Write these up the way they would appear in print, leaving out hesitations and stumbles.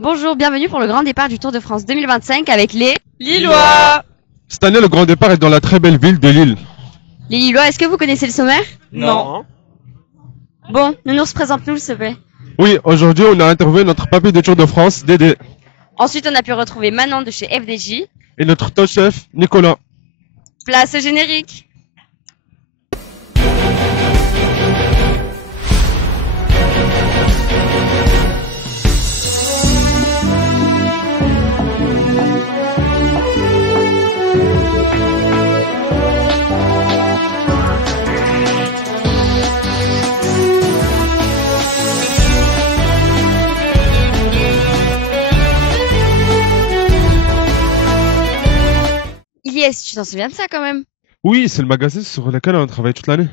Bonjour, bienvenue pour le grand départ du Tour de France 2025 avec les Lillois. Cette année, le grand départ est dans la très belle ville de Lille. Les Lillois. Est-ce que vous connaissez le sommaire? Non. Bon, Nounours, présente-nous s'il te plaît. Oui, aujourd'hui, on a interviewé notre papy de Tour de France, Dédé, Ensuite, on a pu retrouver Manon de chez FDJ. et notre top chef, Nicolas. Place au générique. Ilyes, tu t'en souviens de ça quand même? Oui, c'est le magazine sur lequel on a travaillé toute l'année.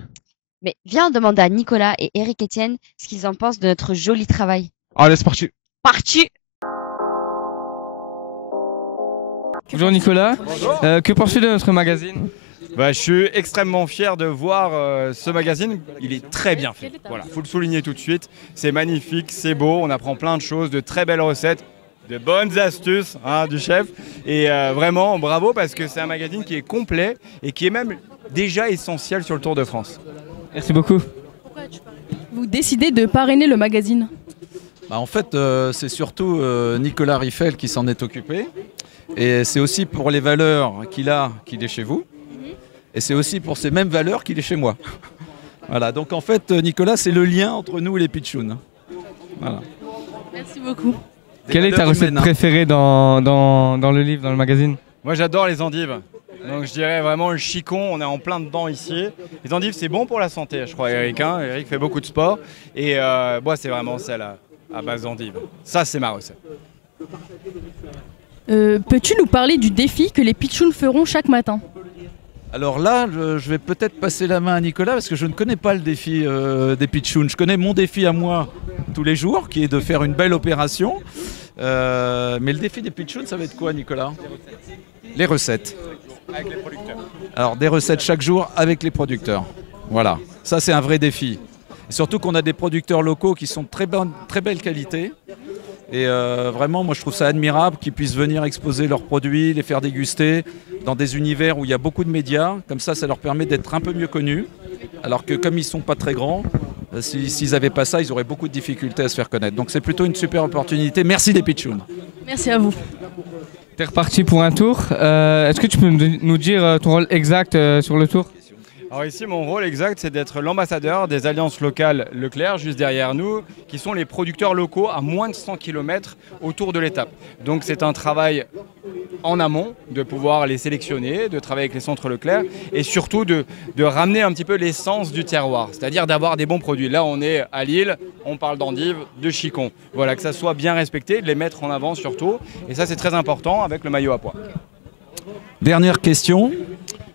Mais viens, on demande à Nicolas et Eric Etienne ce qu'ils en pensent de notre joli travail. Allez, c'est parti. Parti! Bonjour Nicolas. Bonjour. Que penses-tu de notre magazine? Je suis extrêmement fier de voir ce magazine. Il est très bien fait. Voilà, faut le souligner tout de suite. C'est magnifique, c'est beau. On apprend plein de choses, de très belles recettes, de bonnes astuces du chef. Et vraiment, bravo parce que c'est un magazine qui est complet et qui est même déjà essentiel sur le Tour de France. Merci beaucoup. Vous décidez de parrainer le magazine? En fait, c'est surtout Nicolas Riffel qui s'en est occupé. Et c'est aussi pour les valeurs qu'il est chez vous. Et c'est aussi pour ces mêmes valeurs qu'il est chez moi. Voilà, donc en fait, Nicolas, c'est le lien entre nous et les pitchouns. Voilà. Merci beaucoup. Quelle est ta recette préférée dans le livre, dans le magazine? Moi, j'adore les endives. Donc je dirais vraiment le chicon, on est en plein dedans ici. Les endives, c'est bon pour la santé, je crois, Eric. Eric fait beaucoup de sport. Et moi, c'est vraiment celle à base d'endives. Ça, c'est ma recette. Peux-tu nous parler du défi que les pitchouns feront chaque matin? Alors là, je vais peut-être passer la main à Nicolas parce que je ne connais pas le défi des pitchouns. Je connais mon défi à moi tous les jours, qui est de faire une belle opération. Mais le défi des pitchouns, ça va être quoi, Nicolas? Les recettes. Avec les producteurs. Alors des recettes chaque jour avec les producteurs. Voilà, ça c'est un vrai défi. Et surtout qu'on a des producteurs locaux qui sont de très belle qualité. Et vraiment, moi je trouve ça admirable qu'ils puissent venir exposer leurs produits, les faire déguster dans des univers où il y a beaucoup de médias. Comme ça leur permet d'être un peu mieux connus. Alors que comme ils ne sont pas très grands, s'ils n'avaient pas ça, ils auraient beaucoup de difficultés à se faire connaître. Donc c'est plutôt une super opportunité. Merci les pitchouns. Merci à vous. T'es reparti pour un tour. Est-ce que tu peux nous dire ton rôle exact sur le tour? Alors ici, mon rôle exact, c'est d'être l'ambassadeur des alliances locales Leclerc, juste derrière nous, qui sont les producteurs locaux à moins de 100 km autour de l'étape. Donc c'est un travail en amont, de pouvoir les sélectionner, de travailler avec les centres Leclerc et surtout de ramener un petit peu l'essence du terroir, c'est-à-dire d'avoir des bons produits. Là, on est à Lille, on parle d'endives, de chicon. Voilà, que ça soit bien respecté, de les mettre en avant surtout. Et ça, c'est très important avec le maillot à pois. Dernière question.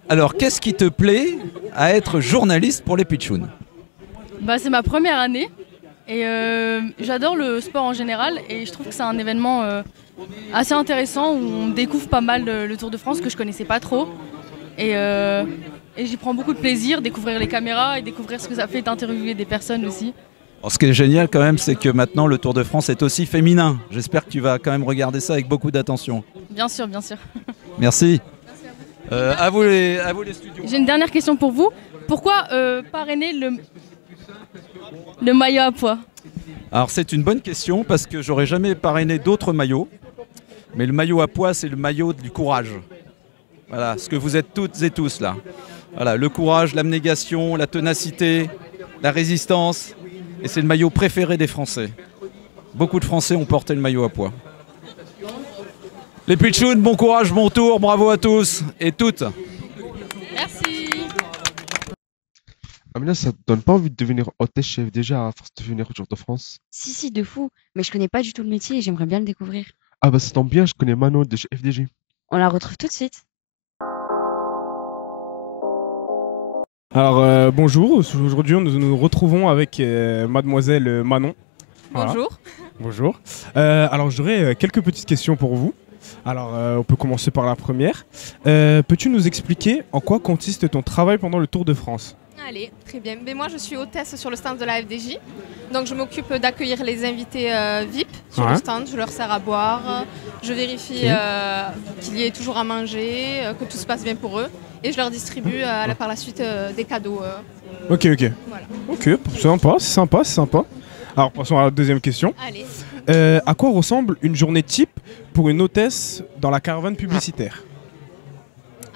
Alors, qu'est-ce qui te plaît à être journaliste pour les pitchouns? C'est ma première année et j'adore le sport en général et je trouve que c'est un événement assez intéressant où on découvre pas mal le Tour de France que je connaissais pas trop et j'y prends beaucoup de plaisir, découvrir les caméras et découvrir ce que ça fait d'interviewer des personnes aussi. Alors, ce qui est génial quand même, c'est que maintenant le Tour de France est aussi féminin. J'espère que tu vas quand même regarder ça avec beaucoup d'attention. Bien sûr, bien sûr. Merci. À vous les studios. J'ai une dernière question pour vous. Pourquoi parrainer le maillot à pois? Alors c'est une bonne question parce que j'aurais jamais parrainé d'autres maillots. Mais le maillot à pois, c'est le maillot du courage. Voilà, ce que vous êtes toutes et tous là. Voilà, le courage, l'abnégation, la ténacité, la résistance. Et c'est le maillot préféré des Français. Beaucoup de Français ont porté le maillot à pois. Les pitchouns, bon courage, bon tour, bravo à tous et toutes. Merci. Amina, ça te donne pas envie de devenir hôtesse chef déjà à force de venir au Tour de France? Si, de fou. Mais je connais pas du tout le métier et j'aimerais bien le découvrir. Ah bah ça tombe bien, je connais Manon de chez FDJ. On la retrouve tout de suite. Alors bonjour, aujourd'hui nous nous retrouvons avec mademoiselle Manon. Voilà. Bonjour. Bonjour. Alors j'aurais quelques petites questions pour vous. Alors on peut commencer par la première. Peux-tu nous expliquer en quoi consiste ton travail pendant le Tour de France? Allez, très bien. Mais moi, je suis hôtesse sur le stand de la FDJ. Donc, je m'occupe d'accueillir les invités VIP sur le stand. Je leur sers à boire. Je vérifie qu'il y ait toujours à manger, que tout se passe bien pour eux. Et je leur distribue par la suite des cadeaux. Ok. Voilà. Ok, c'est sympa. Alors, passons à la deuxième question. Allez. À quoi ressemble une journée type pour une hôtesse dans la caravane publicitaire?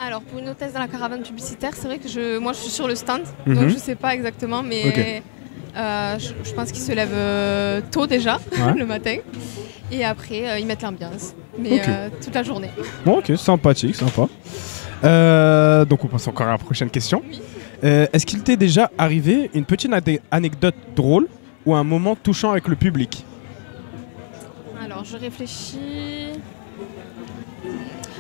Alors, pour une hôtesse dans la caravane publicitaire, c'est vrai que moi, je suis sur le stand. Donc, je ne sais pas exactement, mais je pense qu'ils se lèvent tôt déjà, le matin. Et après, ils mettent l'ambiance. Mais toute la journée. Bon, ok, sympathique, sympa. Donc, on passe encore à la prochaine question. Oui. Est-ce qu'il t'est déjà arrivé une petite anecdote drôle ou un moment touchant avec le public? Alors, je réfléchis.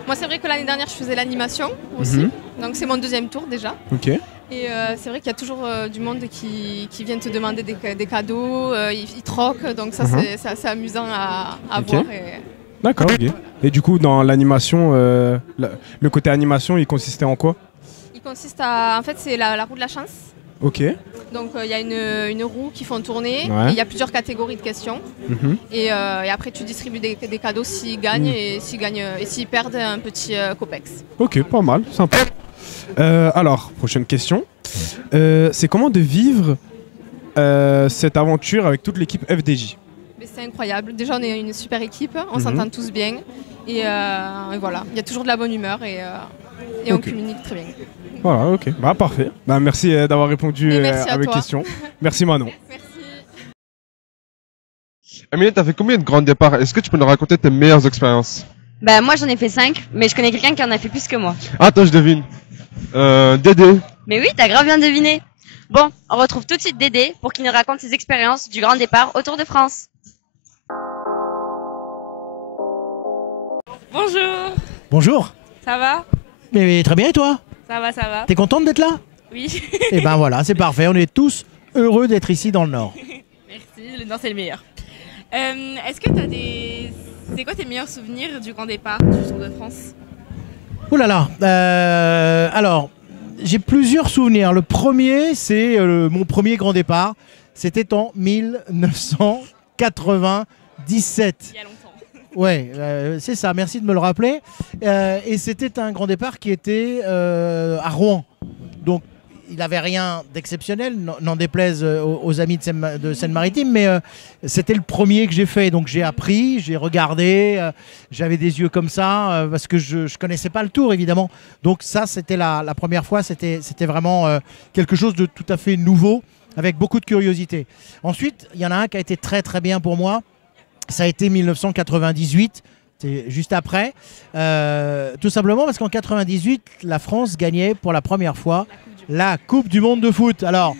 Moi, c'est vrai que l'année dernière, je faisais l'animation aussi. Donc, c'est mon deuxième tour déjà. Ok. Et c'est vrai qu'il y a toujours du monde qui vient te demander des cadeaux. Ils troquent. Donc, ça, c'est assez amusant à voir. D'accord, ok. Et du coup, dans l'animation, le côté animation, il consistait en quoi? Il consiste à... En fait, c'est la roue de la chance. Ok. Donc, il y a une roue qui font tourner. Ouais. Il y a plusieurs catégories de questions. Et après, tu distribues des cadeaux s'ils gagnent et s'ils perdent un petit copex. Ok, pas mal, sympa. Alors, prochaine question. C'est comment de vivre cette aventure avec toute l'équipe FDJ? Mais c'est incroyable. Déjà, on est une super équipe. On s'entend tous bien. Et voilà, il y a toujours de la bonne humeur et on communique très bien. Voilà, ok. Bah, parfait. Bah, merci d'avoir répondu à mes questions. Merci Manon. Merci. Amélie, t'as fait combien de grands départs? Est-ce que tu peux nous raconter tes meilleures expériences? Bah moi j'en ai fait 5, mais je connais quelqu'un qui en a fait plus que moi. Attends, je devine. Dédé. Mais oui, t'as grave bien deviné. Bon, on retrouve tout de suite Dédé pour qu'il nous raconte ses expériences du grand départ au Tour de France. Bonjour. Bonjour. Ça va? Mais très bien et toi? Ça va, ça va. T'es contente d'être là? Oui. Et ben voilà, c'est parfait. On est tous heureux d'être ici dans le Nord. Merci, le Nord c'est le meilleur. Est-ce que t'as des... C'est quoi tes meilleurs souvenirs du grand départ du Tour de France? Ouh là là. Alors, j'ai plusieurs souvenirs. Le premier, c'est mon premier grand départ. C'était en 1997. Il y a longtemps. Ouais, c'est ça, merci de me le rappeler. Et c'était un grand départ qui était à Rouen. Donc, il n'avait rien d'exceptionnel, n'en déplaise aux amis de Seine-Maritime, mais c'était le premier que j'ai fait. Donc, j'ai appris, j'ai regardé, j'avais des yeux comme ça, parce que je ne connaissais pas le Tour, évidemment. Donc, ça, c'était la première fois, c'était vraiment quelque chose de tout à fait nouveau, avec beaucoup de curiosité. Ensuite, il y en a un qui a été très, très bien pour moi. Ça a été 1998, c'est juste après. Tout simplement parce qu'en 98, la France gagnait pour la première fois la Coupe du Monde de foot. Alors,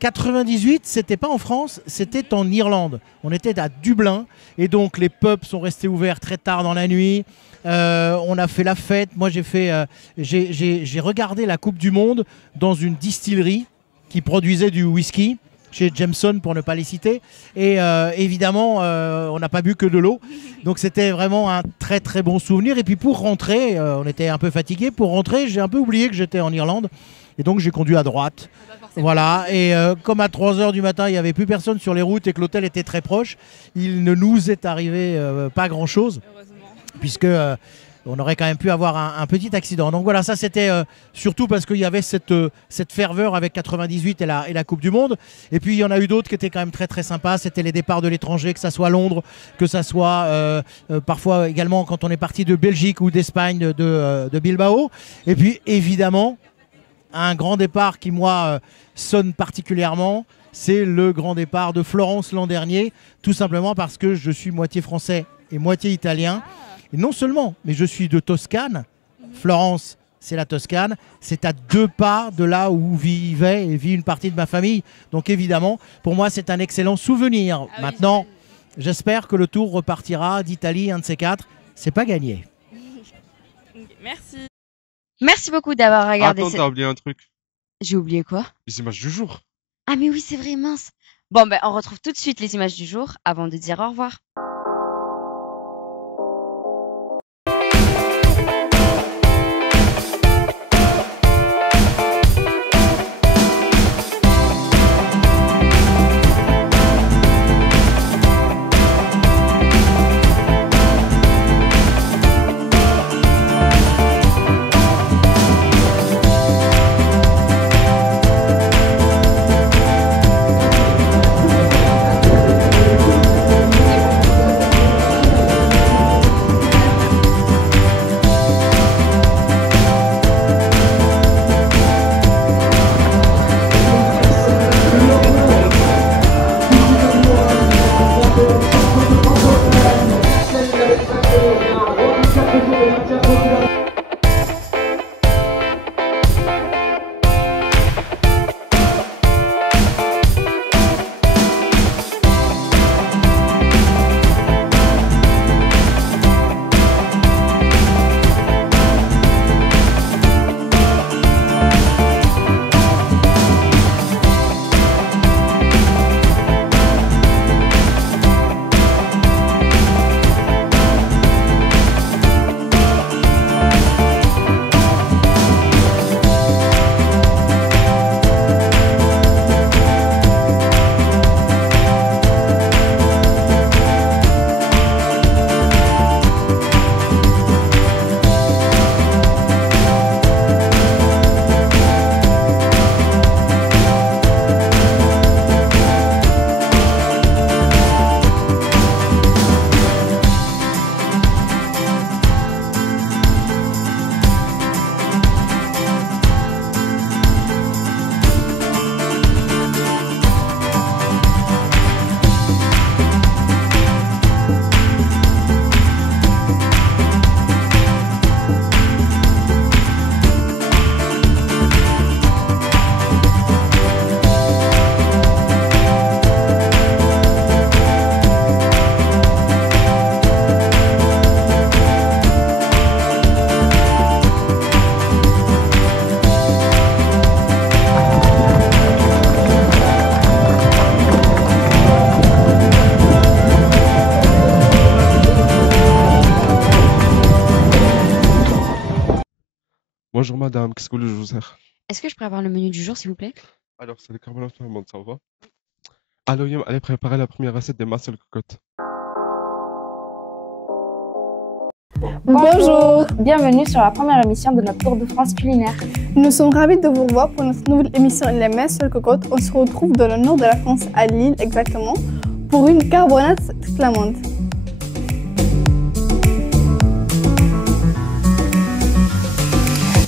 98, c'était pas en France, c'était en Irlande. On était à Dublin et donc les pubs sont restés ouverts très tard dans la nuit. On a fait la fête. Moi, j'ai regardé la Coupe du Monde dans une distillerie qui produisait du whisky, chez Jameson pour ne pas les citer. Et évidemment, on n'a pas bu que de l'eau. Donc c'était vraiment un très très bon souvenir. Et puis pour rentrer, on était un peu fatigué. Pour rentrer, j'ai un peu oublié que j'étais en Irlande. Et donc j'ai conduit à droite. Voilà. Et comme à 3 h du matin, il n'y avait plus personne sur les routes et que l'hôtel était très proche, il ne nous est arrivé pas grand-chose. Puisque... on aurait quand même pu avoir un petit accident. Donc voilà, ça c'était surtout parce qu'il y avait cette ferveur avec 98 et la Coupe du Monde. Et puis il y en a eu d'autres qui étaient quand même très très sympas. C'était les départs de l'étranger, que ça soit Londres, que ça soit parfois également quand on est parti de Belgique ou d'Espagne, de Bilbao. Et puis évidemment, un grand départ qui moi sonne particulièrement, c'est le grand départ de Florence l'an dernier. Tout simplement parce que je suis moitié français et moitié italien. Et non seulement, mais je suis de Toscane. Florence, c'est la Toscane. C'est à 2 pas de là où vit une partie de ma famille. Donc évidemment, pour moi, c'est un excellent souvenir. Ah maintenant, oui, j'espère que le Tour repartira d'Italie, un de ces 4. C'est pas gagné. Merci. Merci beaucoup d'avoir regardé. Attends, t'as oublié un truc. J'ai oublié quoi? Les images du jour. Ah mais oui, c'est vrai, mince. Bon, ben on retrouve tout de suite les images du jour avant de dire au revoir. Bonjour madame, qu'est-ce que vous voulez que je vous sers? Est-ce que je pourrais avoir le menu du jour, s'il vous plaît? Alors, c'est les carbonara flamandes, ça va? Alors, Yom, allez préparer la première recette des mussel cocottes. Bonjour, bienvenue sur la première émission de notre Tour de France culinaire. Nous sommes ravis de vous revoir pour notre nouvelle émission Les Mussel Cocottes. On se retrouve dans le nord de la France, à Lille exactement, pour une carbonate flamande.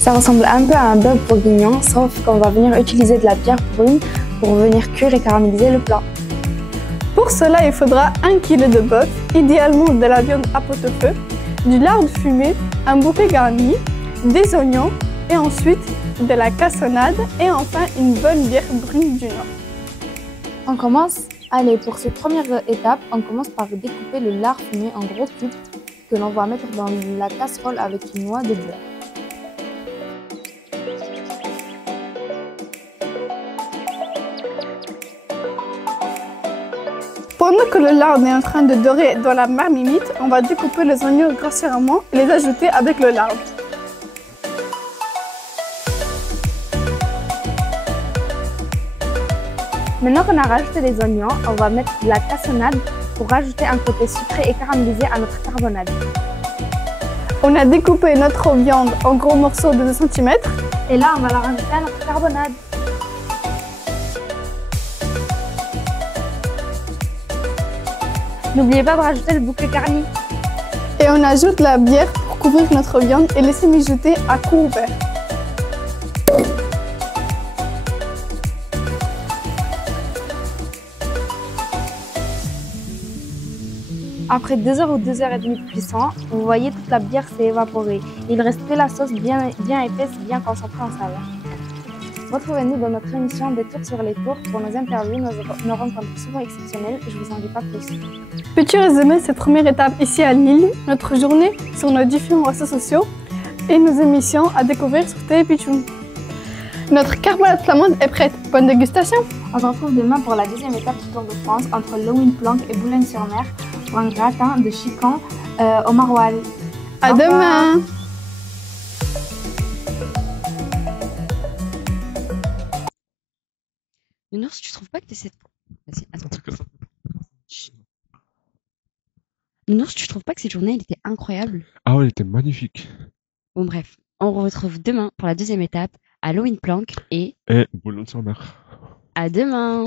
Ça ressemble un peu à un bœuf bourguignon, sauf qu'on va venir utiliser de la bière brune pour venir cuire et caraméliser le plat. Pour cela, il faudra 1 kg de bœuf, idéalement de la viande à pot-au-feu, du lard fumé, un bouquet garni, des oignons et ensuite de la cassonade et enfin une bonne bière brune du Nord. On commence, allez, pour cette première étape, on commence par découper le lard fumé en gros cubes que l'on va mettre dans la casserole avec une noix de beurre. Pendant que le lard est en train de dorer dans la marmite, on va découper les oignons grossièrement et les ajouter avec le lard. Maintenant qu'on a rajouté les oignons, on va mettre de la cassonade pour rajouter un côté sucré et caramélisé à notre carbonade. On a découpé notre viande en gros morceaux de 2 cm. Et là, on va la rajouter à notre carbonade. N'oubliez pas de rajouter le bouquet garni. Et on ajoute la bière pour couvrir notre viande et laisser mijoter à couvert. Après 2 heures ou 2 heures et demie de cuisson, vous voyez toute la bière s'est évaporée. Il reste que la sauce bien épaisse, bien concentrée en saveur. Retrouvez-nous dans notre émission Des Tours sur les Tours pour nos interviews, nos rencontres souvent exceptionnelles. Je vous en dis pas plus. Petit résumé de cette première étape ici à Lille, notre journée sur nos différents réseaux sociaux et nos émissions à découvrir sur TV Pichoun. Notre carbonate flamande est prête. Bonne dégustation! On se retrouve demain pour la deuxième étape du Tour de France entre Lewin-Planck et Boulogne-sur-Mer pour un gratin de chican au maroilles. À demain! Nounours, tu trouves pas que cette... Vas-y, attends. Nounours, tu trouves pas que cette journée, elle était incroyable? Ah ouais, elle était magnifique. Bon bref, on se retrouve demain pour la deuxième étape à Lewin-Planck et Boulogne-sur-Mer. à demain!